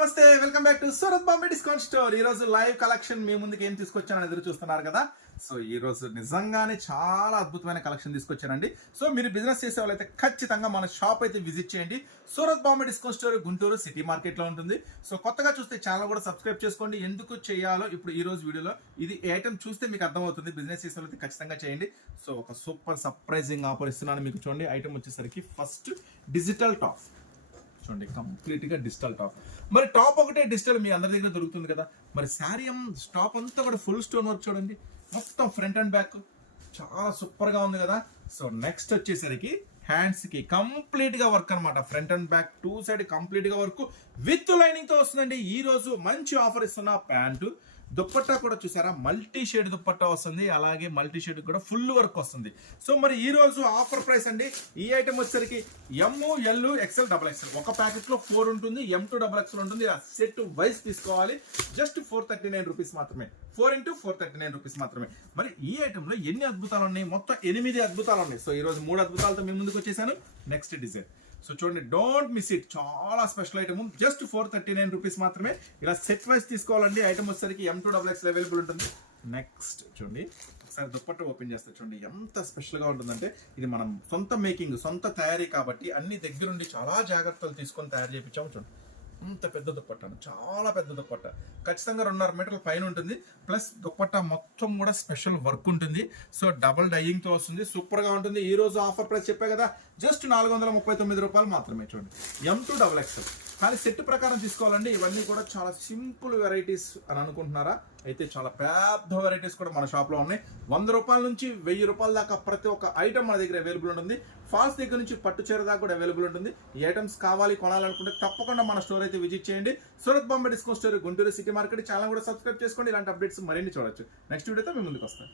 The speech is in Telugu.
నమస్తే, welcome back to Surat Bombay discount store. ఈ రోజు లైవ్ కలెక్షన్ మీ ముందుకు ఏం తీసుకొచ్చానని ఎదురు చూస్తున్నారు కదా. సో ఈ రోజు నిజంగానే చాలా అద్భుతమైన కలెక్షన్ తీసుకొచ్చానండి. సో మీరు బిజినెస్ చేసే వాళ్ళైతే ఖచ్చితంగా మన షాప్ అయితే విజిట్ చేయండి. Surat Bombay discount store Guntur city market లో ఉంటుంది. సో కొత్తగా చూస్తే ఛానల్ కూడా సబ్స్క్రైబ్ చేసుకోండి. ఎందుకు చేయాలో ఇప్పుడు ఈ రోజు వీడియోలో ఇది ఐటమ్ చూస్తే మీకు అర్థమవుతుంది. బిజినెస్ చేసే వాళ్ళైతే ఖచ్చితంగా చేయండి. సో ఒక సూపర్ సర్ప్రైజింగ్ ఆఫర్ ఇస్తున్నాను మీకు. చూడండి, ఐటమ్ వచ్చేసరికి ఫస్ట్ డిజిటల్ టాప్. చూడండి, కంప్లీట్ గా డిజిటల్ టాప్. మరి టాప్ ఒకటే డిజిటల్ మీ అందరి దగ్గర దొరుకుతుంది కదా. మరి శారీ టాప్ అంతా కూడా ఫుల్ స్టోన్ వర్క్. చూడండి, మొత్తం ఫ్రంట్ అండ్ బ్యాక్ చాలా సూపర్ గా ఉంది కదా. సో నెక్స్ట్ వచ్చేసరికి హ్యాండ్స్ కి కంప్లీట్ గా వర్క్ అనమాట. Front and back two side complete గా వర్క్ విత్ లైనింగ్ తో వస్తుందండి. ఈ రోజు మంచి ఆఫర్ ఇస్తున్న ప్యాంటు. దుప్పట్టా కూడా చూసారా, మల్టీ షేడ్ దుప్పట్టా వస్తుంది, అలాగే మల్టీ షేడ్ కూడా ఫుల్ వర్క్ వస్తుంది. సో మరి ఈ రోజు ఆఫర్ ప్రైస్ అండి. ఈ ఐటమ్ వచ్చేసరికి ఎమ్, ఎల్, ఎక్స్ఎల్, డబల్ ఎక్స్ఎల్ ఒక ప్యాకెట్ లో 4 ఉంటుంది. M2 డబల్ ఎక్స్ఎల్ ఉంటుంది. ఆ సెట్ వైజ్ తీసుకోవాలి. జస్ట్ 439 రూపీస్ మాత్రమే. 4 into 439 రూపీస్ మాత్రమే. మరి ఈ ఐటమ్ లో ఎన్ని అద్భుతాలు ఉన్నాయి? మొత్తం 8 అద్భుతాలు ఉన్నాయి. సో ఈ రోజు 3 అద్భుతాలతో మీ ముందుకు వచ్చేసాను. Next design. సో చూడండి, డోంట్ మిస్ ఇట్. చాలా స్పెషల్ ఐటమ్. జస్ట్ 439 రూపీస్ మాత్రమే. ఇలా సెట్ వైజ్ తీసుకోవాలండి. ఐటమ్ వచ్చేసరికి M2 డబల్ ఎక్స్ఎల్ అవైలబుల్ ఉంటుంది. నెక్స్ట్ చూడండి, ఒకసారి దుప్పట్ట ఓపెన్ చేస్తే చూడండి ఎంత స్పెషల్ గా ఉంటుందంటే, ఇది మనం సొంత మేకింగ్, సొంత తయారీ కాబట్టి అన్ని దగ్గరుండి చాలా జాగ్రత్తలు తీసుకొని తయారు చేయించాము. చూడండి, అంత పెద్ద దుప్పట్ట, చాలా పెద్ద దుప్పట్ట. ఖచ్చితంగా 2.5 మీటర్ల పైన ఉంటుంది. ప్లస్ దుప్పట్ట మొత్తం కూడా స్పెషల్ వర్క్ ఉంటుంది. సో డబుల్ డైయింగ్ తో వస్తుంది. సూపర్ గా ఉంటుంది. ఈ రోజు ఆఫర్ ప్రైస్ చెప్పే కదా, జస్ట్ 439 రూపాయలు మాత్రమే. చూడండి, M2 డబుల్ ఎక్స్ఎల్. కానీ సెట్ ప్రకారం తీసుకోవాలండి. ఇవన్నీ కూడా చాలా సింపుల్ వెరైటీస్ అని అనుకుంటున్నారా? అయితే చాలా పెద్ద వెరైటీస్ కూడా మన షాప్ లో ఉన్నాయి. 100 రూపాయల నుంచి 1000 రూపాయల దాకా ప్రతి ఒక్క ఐటమ్ మన దగ్గర అవైలబుల్ ఉంటుంది. ఫాల్స్ దగ్గర నుంచి పట్టు చీర దాకా కూడా అవైలబుల్ ఉంటుంది. ఈ ఐటమ్స్ కావాలి, కొనాలనుకుంటే తప్పకుండా మన స్టోర్ అయితే విజిట్ చేయండి. Surat Bombay discount store Guntur city market. Channel కూడా సబ్స్క్రైబ్ చేసుకోండి. ఇలాంటి అప్డేట్స్ మరిన్ని చూడొచ్చు. నెక్స్ట్ వీడియోతో మీ ముందుకు వస్తాను.